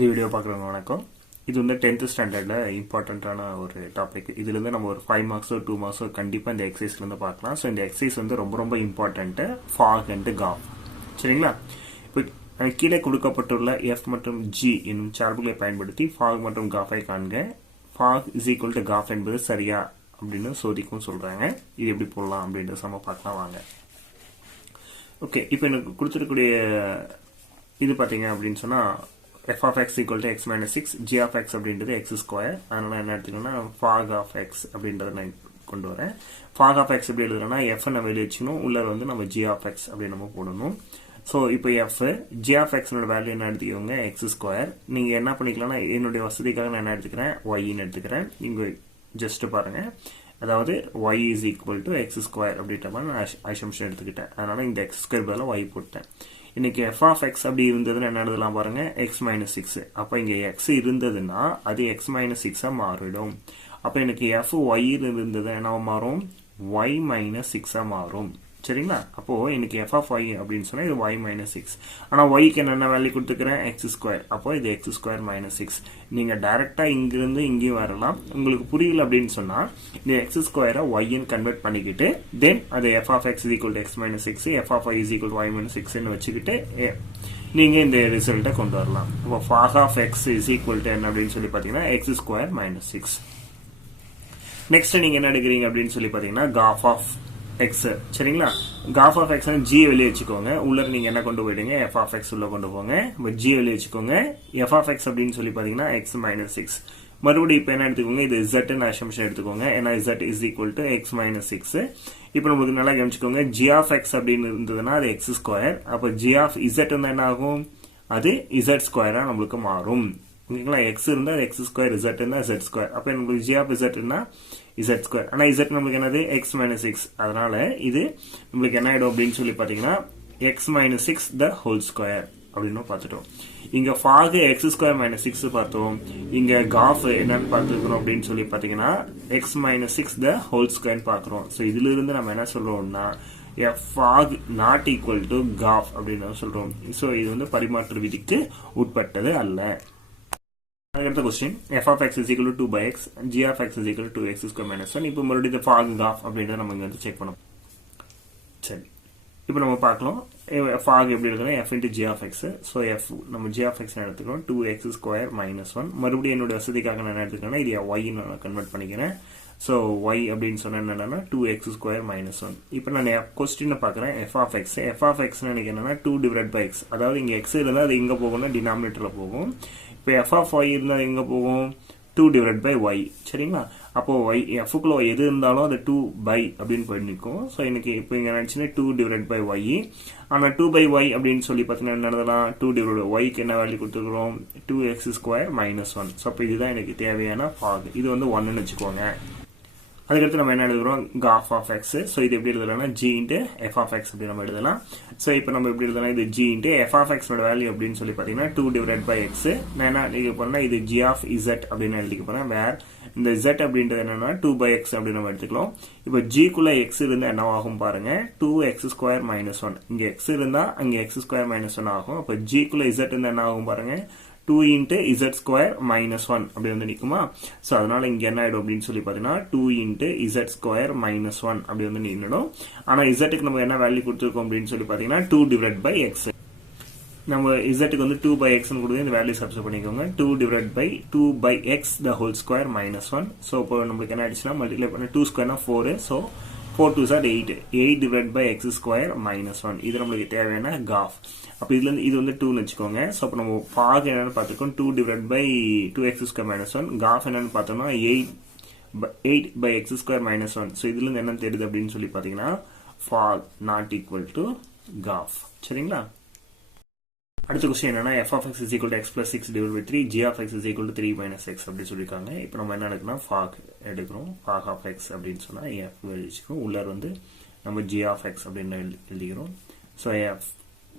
இந்த வீடியோ பார்க்குறவங்க வணக்கம். இது வந்து 10th ஸ்டாண்டர்டில் இம்பார்ட்டண்ட்டான ஒரு டாபிக். இதுலேருந்து நம்ம ஒரு 5 மார்க்ஸோ 2 மார்க்ஸோ கண்டிப்பாக இந்த எக்ஸசைஸ்லேருந்து பார்க்கலாம். ஸோ இந்த எக்ஸசைஸ் வந்து ரொம்ப ரொம்ப இம்பார்ட்டண்ட்டு, ஃபாக் அண்ட் காஃப். சரிங்களா? இப்போ கீழே கொடுக்கப்பட்டுள்ள எஃப் மற்றும் ஜி என்னும் சார்புகளை பயன்படுத்தி ஃபாக் மற்றும் காஃபை காண்க. Fog is equal to gof என்பது சரியா அப்படின்னு சோதிக்கும் சொல்கிறாங்க. இது எப்படி போடலாம் அப்படின்றத நம்ம பார்க்கலாம் வாங்க. ஓகே, இப்போ எனக்கு கொடுத்துருக்கூடிய இது பார்த்தீங்க அப்படின்னு சொன்னால் f of x equal to x minus 6, g of x அப்படின்றது x ஸ்கொயர். அதனால என்ன எடுத்துக்கணும்னா fog of x அப்படின்றத நான் கொண்டு வரேன். fog of x எப்படி எழுதுறேன்னா f நம்ம வெளியே வச்சுக்கணும், உள்ள வந்து நம்ம g of x அப்படின்னு நம்ம போடணும். ஸோ இப்போ f g of x value என்ன எடுத்துக்கோங்க, x ஸ்கொயர். நீங்கள் என்ன பண்ணிக்கலாம்னா என்னுடைய வசதிக்காக நான் என்ன எடுத்துக்கிறேன், yன்னு எடுத்துக்கிறேன். நீங்கள் ஜஸ்ட் பாருங்க, அதாவது y is equal to x square அப்படின்ற மாதிரி நான் அசம்ஷன் எடுத்துக்கிட்டேன். அதனால இந்த x ஸ்கொயர் பதிலாக y போட்டேன். இன்னைக்கு f of x அப்படி இருந்ததுன்னா என்ன எழுதலாம் பாருங்க, x minus 6. அப்போ இங்க x இருந்ததுன்னா அது x minus 6 மாறிடும். அப்போ எனக்கு f y இருந்தது என்ன மாறும், y minus 6 மாறும். சரிங்களா? அப்போ எனக்கு f of y அப்படின்னு சொன்னா இது y minus 6. ஆனா y க்கு என்ன வேல்யூ கொடுத்துக்கிறேன், x ஸ்கொயர். அப்போ இது x ஸ்கொயர் minus 6. நீங்க டைரக்டா இங்கிருந்து இங்கேயும் வரலாம். உங்களுக்கு புரியல அப்படின்னு சொன்னா இந்த x ஸ்கொயரை y ன்னு கன்வெர்ட் பண்ணிக்கிட்டு தென் அது f of x is equal to x minus 6, f of y is equal to y minus 6 ன்னு வச்சுக்கிட்டு நீங்க இந்த ரிசல்ட்டை கொண்டு வரலாம். இப்போ fog of x is equal to என்ன அப்படின்னு சொல்லி பாத்தீங்கன்னா x ஸ்கொயர் minus 6. நெக்ஸ்ட் நீங்க என்ன எடுக்கிறீங்க அப்படின்னு சொல்லி பாத்தீங்கன்னா காஃப் ஆஃப் x. சரிங்களா? காஃப் ஆஃப் x g வெளியே வச்சுக்கோங்க. உள்ள நீங்க என்ன கொண்டு போயிடுங்க, f of x உள்ள கொண்டு போங்க. இப்போ g வெளியே வச்சுக்கோங்க. f of x அப்படின்னு சொல்லி பாத்தீங்கன்னா x minus 6. மறுபடியும் இப்போ என்ன எடுத்துக்கோங்க, இது z ன்னு அசம்ஷன் எடுத்துக்கோங்க. ஏன்னா z is equal to x minus 6. இப்போ நமக்கு நல்லா கவனிச்சுக்கோங்க, g of x அப்படின்னு இருந்ததுன்னா அது x ஸ்கொயர். அப்போ g of z என்ன ஆகும், அது z ஸ்கொயரா நம்மளுக்கு மாறும். ஓகேங்களா? x இருந்தா x ஸ்கொயர், z இருந்தா z ஸ்கொயர். அப்போ நம்மளுக்கு g of z னா z ஸ்கொயர். ஆனா z நம்மளுக்கு என்னது, x minus 6. அதனால இது நம்மளுக்கு என்ன ஆயிடும் அப்படின்னு சொல்லி பாத்தீங்கன்னா x minus 6 the whole square அப்படின்னு பார்த்துட்டோம். இங்க fog x ஸ்கொயர் minus 6 பார்த்தோம். இங்க காஃப் என்னன்னு பார்த்துக்கிறோம் அப்படின்னு சொல்லி பாத்தீங்கன்னா x minus 6 the whole square பார்க்கிறோம். ஸோ இதுல இருந்து நம்ம என்ன சொல்றோம்னா fog not equal to gof அப்படின்னு சொல்றோம். ஸோ இது வந்து பரிமாற்று விதிக்கு உட்பட்டது அல்ல. அடுத்த question, f of x is equal to 2 by x, g of x is equal to 2x square minus 1. இப்போ மறுபடியும் இந்த fog காஃப் அப்படின்றத நம்ம இங்க வந்து செக் பண்ணோம். சரி, இப்போ நம்ம பார்க்கலாம் fog எப்படி எழுதுனா f into g of x. So f நம்ம g of x எடுத்துக்கிறோம் 2x square minus 1. மறுபடியும் என்னோட வசதிக்காக நான் எடுத்துக்கிறேன்னா இது y நான் கன்வெர்ட் பண்ணிக்கிறேன். ஸோ y அப்படின்னு சொன்னா என்னன்னா 2x square minus 1. இப்போ நான் கொஸ்டினை பார்க்குறேன் f of x. f of x எனக்கு என்னன்னா 2 divided by x. அதாவது இங்க x இருந்தால் அது எங்க போகும்னா டினாமினேட்டர்ல போகும். இப்போ f of y இருந்தால் எங்க போகும், 2 divided by y. சரிங்களா? அப்போ y f க்குள்ள எது இருந்தாலும் அது 2 by அப்படின்னு போய் நிற்கும். ஸோ எனக்கு இப்போ இங்க நினைச்சுன்னா 2 divided by y. ஆனா 2 by y அப்படின்னு சொல்லி பார்த்தீங்கன்னா என்ன எழுதலாம், 2 divided by y க்கு என்ன வேல்யூ கொடுத்துக்கிறோம், 2x square minus 1. ஸோ அப்போ இதுதான் எனக்கு தேவையான fog. இது வந்து 1ன்னு வச்சுக்கோங்க. அதுக்கடுத்து நம்ம என்ன எழுதுறோம், காஃப் ஆஃப் எக்ஸ். ஸோ இது எப்படி எழுதலாம்னா g into f of x அப்படி நம்ம எழுதலாம். ஸோ இப்போ நம்ம எப்படி எழுதலாம், இது ஜி இன்ட்டு எஃப் ஆஃப் எக்ஸோட வேல்யூ அப்படின்னு சொல்லி பார்த்தீங்கன்னா 2 divided by எக்ஸ். நான் என்ன எழுதிக்க போறேன்னா இது ஜி ஆஃப் இசட் அப்படின்னு எழுதிக்க போறேன். வேர் இந்த இசட் அப்படின்றது என்னன்னா 2 by x அப்படின்னு நம்ம எடுத்துக்கலாம். இப்போ ஜிக்குள்ள எக்ஸ் இருந்தா என்ன ஆகும் பாருங்க, 2x square minus 1. இங்க எக்ஸ் இருந்தா அங்க எக்ஸ் ஸ்கொயர் மைனஸ் 1 ஆகும். அப்போ ஜிக்குள்ள இசட் இருந்தா என்ன ஆகும் பாருங்க, 2 into z square minus 1 அப்படி வந்து நிக்குமா. சோ அதனால இங்க என்ன ஆயிடும் அப்படின்னு சொல்லி பாத்தீங்கன்னா 2 into z square minus 1 அப்படி வந்து நின்னுடும். ஆனா z க்கு நம்ம என்ன வேல்யூ கொடுத்திருக்கோம் அப்படின்னு சொல்லி பாத்தீங்கன்னா 2 divided by x. நம்ம z க்கு வந்து 2 by x ன்னு கொடுத்து இந்த வேல்யூ சப்ஸ்டிட்யூட் பண்ணிக்கோங்க. 2 divided by 2 by x the whole square minus 1. So இப்போ நமக்கு என்ன ஆயிடுச்சுனா மல்டிப்ளை பண்ண 2 ஸ்கொயர்னா 4. So 4 2s are 8. 8 divided by x square minus 1. இது நமக்கு தேவையான காஃப். அப்ப இதுல இருந்து இது வந்து 2 ன்னு வெச்சுக்கோங்க. சோ அப்ப நம்ம fog என்னன்னு பார்த்திருக்கோம் 2 divided by 2x square minus 1. Cough என்னன்னு பார்த்தோம்னா 8 by x square minus 1. So இதுல இருந்து என்ன தெரியுது அப்படின்னு சொல்லி பாத்தீங்கன்னா fog not equal to gof. சரிங்களா? அடுத்த क्वेश्चन என்னன்னா f of x is equal to x plus 6 divided by 3, g of x is equal to 3 minus x அப்படி சொல்லிருக்காங்க. இப்போ நம்ம என்ன எடுக்கணும், fog எடுக்கிறோம். fog of x அப்படின்னு சொன்னா f வெளியிச்சுக்கிறோம். உள்ள வந்து நம்ம g of x அப்படின்னு எழுதிக்கிறோம். சோ f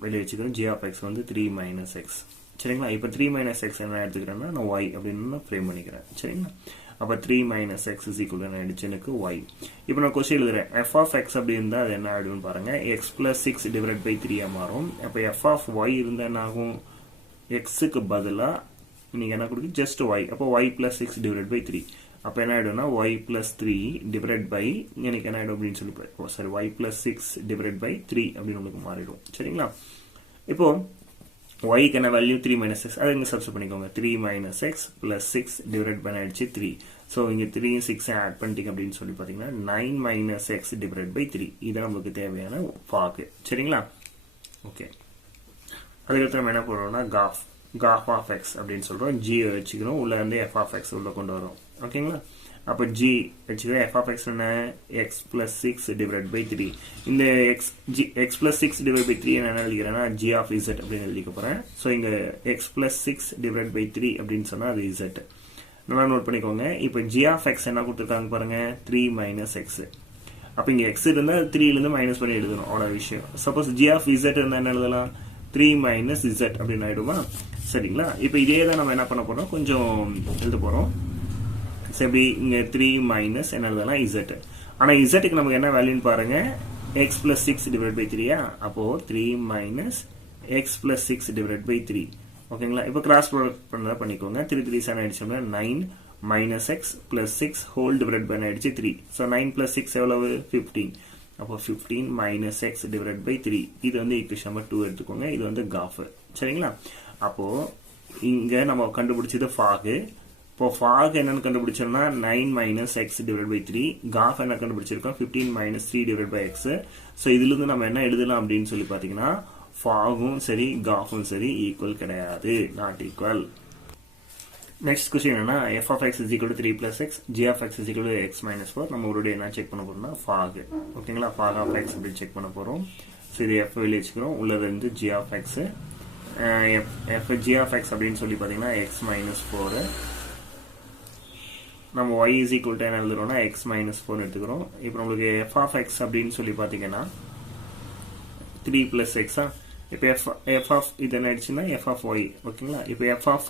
வெளிய வச்சுக்கிறோம். g of x வந்து 3 minus x. சரிங்களா? இப்போ 3 minus x என்ன எடுத்துக்கிறேன்னா நான் y அப்படின்னு ஃப்ரேம் பண்ணிக்கிறேன். சரிங்களா? அப்ப 3 minus x is equal to என்ன ஆயிடுச்சு எனக்கு y. இப்போ நான் क्वेश्चन எழுதுறேன். f of x அப்படி இருந்தா அது என்ன ஆயிடும்னு பாருங்க, x plus 6 divided by 3 ஆ மாறும். அப்ப f of y இருந்தா என்ன ஆகும், x க்கு பதிலா நீங்கள் என்ன கொடுக்கு ஜஸ்ட் ஒய். அப்போ ஒய் ப்ளஸ் 6 டிவைட் பை 3. அப்போ என்ன ஆகிடும்னா ஒய் ப்ளஸ் 3 டிவைட் பை எனக்கு என்ன ஆகிடும் அப்படின்னு சொல்லி sorry y plus 6 divide by 3 அப்படின்னு உங்களுக்கு மாறிடும். சரிங்களா? இப்போ ஒய்க்கு என்ன வேல்யூ 3 மைனஸ் எக்ஸ், அதை இங்கே சப்ஸ்டிட் பண்ணிக்கோங்க. 3 மைனஸ் எக்ஸ் ப்ளஸ் 6 டிவைட் பண்ணிடுச்சு 3. ஸோ இங்கே 3 6 ஆட் பண்ணிட்டீங்க அப்படின்னு சொல்லி பார்த்தீங்கன்னா 9 மைனஸ் எக்ஸ் டிவைட் பை 3. இதுதான் நம்மளுக்கு தேவையான ஃபாக்கு. சரிங்களா? ஓகே, அதுக்கடுத்து நம்ம என்ன பண்ணுறோம்னா காஃப் ஆஃப் எக்ஸ் அப்படின்னு சொல்கிறோம். ஜி வச்சுக்கிறோம், உள்ளே இருந்து எஃப் ஆஃப் எக்ஸ் உள்ளே கொண்டு வரோம். ஓகேங்களா? அப்போ ஜி வச்சுக்கிறோம். எஃப் ஆஃப் எக்ஸ் என்ன, எக்ஸ் ப்ளஸ் 6 டிவைட் பை 3. இந்த எக்ஸ் ப்ளஸ் 6 டிவைட் பை 3 என்ன எழுதிக்கிறேன்னா ஜி ஆஃப் இசட் அப்படின்னு எழுதிக்க போகிறேன். ஸோ இங்கே எக்ஸ் ப்ளஸ் 6 டிவைட் பை 3 அப்படின்னு சொன்னால் அது இசட். நல்லா நோட் பண்ணிக்கோங்க. இப்போ ஜி ஆஃப் எக்ஸ் என்ன கொடுத்துருக்காங்க பாருங்க, 3 மைனஸ் எக்ஸ். அப்போ இங்கே எக்ஸ் இருந்தால் 3லேருந்து மைனஸ் பண்ணி எழுதணும், அவ்வளோ விஷயம். சப்போஸ் ஜி ஆஃப் இசட் இருந்தால் என்ன எழுதலாம், 3 மைனஸ் இசட் அப்படின்னு ஆயிடுமா? சரிங்களா? இப்போ இதே தான் நம்ம என்ன பண்ண போறோம், கொஞ்சம் எழுத போறோம். சரி, இங்க 3 மைனஸ் என்ன எழுதலாம், இசட். ஆனா இசட்டுக்கு நமக்கு என்ன வேல்யூன்னு பாருங்க, எக்ஸ் பிளஸ் 6 டிவைட் பை 3. அப்போ 3 minus x plus 6 divide by 3. ஓகேங்களா? இப்போ கிராஸ் ப்ராடக்ட் பண்ணதா பண்ணிக்கோங்க. 3 3 7 ஆயிடுச்சோம்னா 9 minus x plus 6 whole divide பண்ண ஆயிடுச்சு 3. ஸோ 9 பிளஸ் 6 எவ்வளவு, 15. அப்போ 15 மைனஸ் எக்ஸ் டிவைட் பை 3. இது வந்து ஈக்குவேஷன் நம்பர் 2 எடுத்துக்கோங்க. இது வந்து காஃப். சரிங்களா? அப்போ இங்க நம்ம கண்டுபிடிச்சது ஃபாகு. இப்போ ஃபாக் என்னன்னு கண்டுபிடிச்சோம்னா 9 minus x divide by 3. Gof என்ன கண்டுபிடிச்சிருக்கோம், 15 minus 3 divide by x. So இதுல இருந்து நம்ம என்ன எழுதலாம் அப்படின்னு சொல்லி பாத்தீங்கன்னா, ஃபாகும் சரி காஃபும் சரி ஈக்குவல் கிடையாது, நாட் ஈக்குவல். நெக்ஸ்ட் கொஸ்டின் என்னன்னா, f of x is equal to 3 plus x, g of x is equal to x minus 4. நம்ம ஒரு என்ன செக் பண்ண போறோம்னா fog. ஓகேங்களா? fog of x அப்படி செக் பண்ண போறோம். சரி, f வெளிய வச்சுக்கிறோம். உள்ளது வந்து g of x. f g of x அப்படின்னு சொல்லி பாத்தீங்கன்னா x minus 4. நம்ம y is equal to என்ன எழுதுறோம்னா x minus 4 எடுத்துக்கிறோம். இப்போ நம்மளுக்கு f of x அப்படின்னு சொல்லி பாத்தீங்கன்னா 3 plus x. இப்போ f of இது என்ன ஆயிடுச்சுன்னா f of y. ஓகேங்களா? இப்போ f of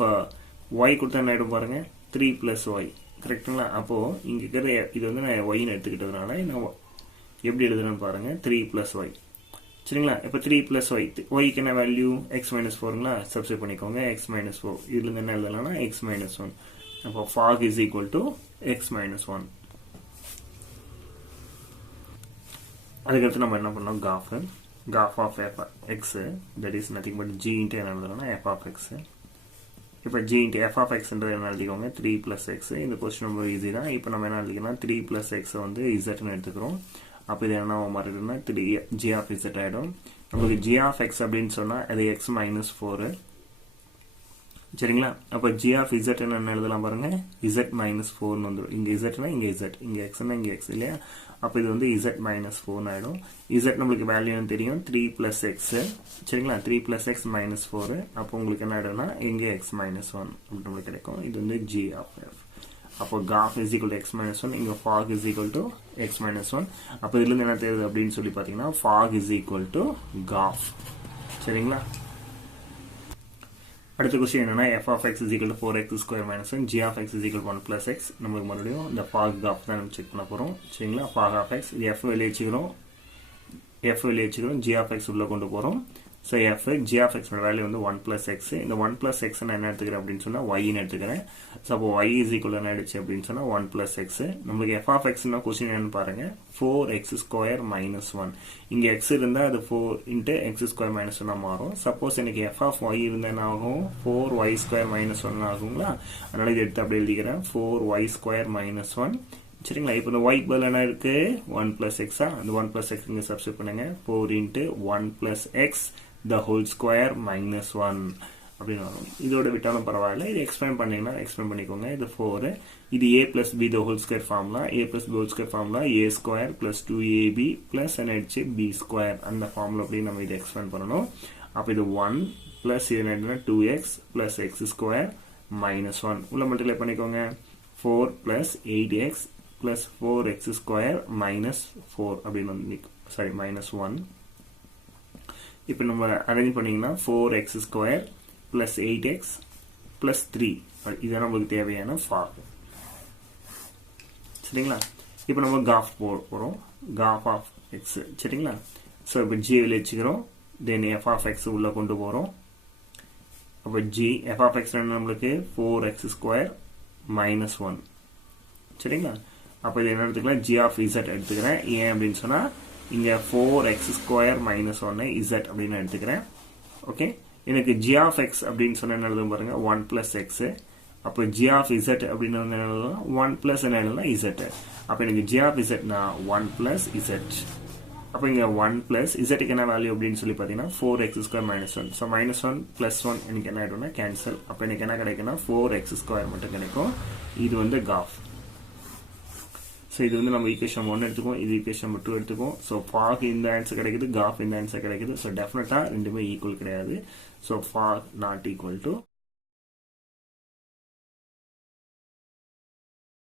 y கொடுத்தா என்ன ஆயிடும் பாருங்க, 3 plus y. கரெக்டுங்களா? அப்போ இங்க இருக்கிற இது வந்து நான் y ன்னு எடுத்துக்கிட்டதுனால நான் எப்படி எழுதுறேன்னு பாருங்க, 3 plus y. சரிங்களா? இப்போ 3 plus y, y க்கு என்ன வேல்யூ, x minus 4ங்களா? சப்ஸ்டிட் பண்ணிக்கோங்க, x minus 4. இதுல இருந்து என்ன எழுதலாம்னா x minus 1. அப்போ fog is equal to x minus 1. அதுக்கடுத்து நம்ம என்ன பண்ணோம், graph of x, that is nothing but g into என்ன எழுதலாம்னா f of x. இப்போ g into f of x ன்றது என்ன எழுதிக்கோங்க, 3 plus x. இந்த கொஸ்டின் ரொம்ப ஈஸி தான். இப்போ நம்ம என்ன எழுதிக்கலாம், 3 plus x வந்து z ன்னு எடுத்துக்கிறோம். அப்போ இது என்ன மாறிடும்னா 3 g of z ஆயிடும். நமக்கு g of x அப்படின்னு சொன்னா அது x minus 4. சரிங்களா? அப்போ g of z என்ன எழுதலாம் பாருங்க, z minus 4 வந்துடும். இங்க z னா இங்க z, இங்க x னா இங்க x இல்லையா? அப்போ இது வந்து z minus 4 ஆயிடும். z நம்மளுக்கு வேல்யூ தெரியும், 3 plus x. சரிங்களா? 3 plus x minus 4. அப்போ உங்களுக்கு என்ன ஆயிடும்னா இங்க x minus 1 அப்படி நம்மளுக்கு கிடைக்கும். இது வந்து g of f. அப்போ graph is equal to x minus 1, இங்க fog is equal to x minus 1. அப்போ இதுல இருந்து என்ன தெரியுது அப்படின்னு சொல்லி பாத்தீங்கன்னா, fog is equal to graph. சரிங்களா? அடுத்த கொஸ்டின் என்னன்னா, f of x is equal to 4x square minus 1, g of x is equal to 1 plus x. நமக்கு மறுபடியும் இந்த fog graph தான் நம்ம செக் பண்ண போறோம். சரிங்களா? fog of x, இது f வெளியே வச்சுக்கிறோம், g of x உள்ள கொண்டு போறோம். So f g of x value வந்து 1 plus x. இந்த 1 plus x நான் என்ன எடுத்துக்கிறேன் அப்படின்னு சொன்னா y ன்னு எடுத்துக்கிறேன். ஸோ அப்போ y is equal to என்ன ஆயிடுச்சு அப்படின்னு சொன்னா 1 plus x. நம்மளுக்கு f of x னா கொஸ்டின் என்னன்னு பாருங்க, 4x square minus 1. இங்க x இருந்தா அது 4 into x square minus 1 மாறும். சப்போஸ் எனக்கு f of y இருந்தா என்ன ஆகும், 4y square minus 1 ஆகுங்களா? அதனால இது எடுத்து அப்படியே எழுதிக்கிறேன், 4y square minus 1. சரிங்களா? இப்போ இந்த y பதில் என்ன இருக்கு, 1 plus x. அந்த 1 plus x இங்க சப்ஸ்டிட் பண்ணுங்க, 4 into 1 plus x the whole square minus 1 அப்படின்னு வரும். இதோட விட்டாலும் பரவாயில்ல, இது எக்ஸ்பிளைன் பண்ணீங்கன்னா எக்ஸ்பிளைன் பண்ணிக்கோங்க. இது 4, இது a plus b the whole square formula, a plus b whole square formula a square plus 2ab plus என்ன ஆயிடுச்சு b square. அந்த ஃபார்முலா அப்படி நம்ம இதை எக்ஸ்பிளைன் பண்ணணும். அப்போ இது 1 plus இது என்ன 2x plus x square minus 1 உள்ள மல்டிப்ளை பண்ணிக்கோங்க. 4 plus 8x plus 4x square minus 4 அப்படின்னு வந்து சாரி minus 1. இப்போ நம்ம அரேஞ்ச் பண்ணீங்கன்னா 4x square plus 8x plus 3. இதுதான் நம்மளுக்கு தேவையான ஃபார்ம். சரிங்களா? இப்போ நம்ம graph போறோம், graph of x. சரிங்களா? ஸோ இப்போ g வெளியே வச்சுக்கிறோம், தென் f of x உள்ள கொண்டு போறோம். அப்போ g f of x நம்மளுக்கு 4x² minus 1 சரிங்களா அப்போ இது என்ன எடுத்துக்கலாம் g of z எடுத்துக்கிறேன் ஏன் அப்படின்னு சொன்னா இங்க 4x² minus 1 z அப்படின்னு எடுத்துக்கிறேன் ஓகே எனக்கு g of x அப்படின்னு சொன்னா என்ன எழுதும் பாருங்க 1 plus x அப்போ g of z அப்படின்னு என்ன எழுதலாம் 1 plus என்ன எழுதலாம் z அப்போ எனக்கு g of z னா 1 plus z அப்போ இங்க 1 plus z க்கு என்ன வேல்யூ அப்படின்னு சொல்லி பாத்தீங்கன்னா 4x² minus 1 so minus 1 plus 1 எனக்கு என்ன ஆயிடும்னா கேன்சல் அப்போ எனக்கு என்ன கிடைக்கும்னா 4x² மட்டும் கிடைக்கும் இது வந்து காஃப் so இது வந்து நம்ம ஈக்குவேஷன் 1 எடுத்துக்குவோம் இது ஈக்குவேஷன் 2 எடுத்துக்குவோம் so fog இந்த ஆன்சர் கிடைக்குது காஃப் இந்த ஆன்சர் கிடைக்குது so டெஃபினட்டா ரெண்டுமே ஈக்குவல் கிடையாது so fog not equal to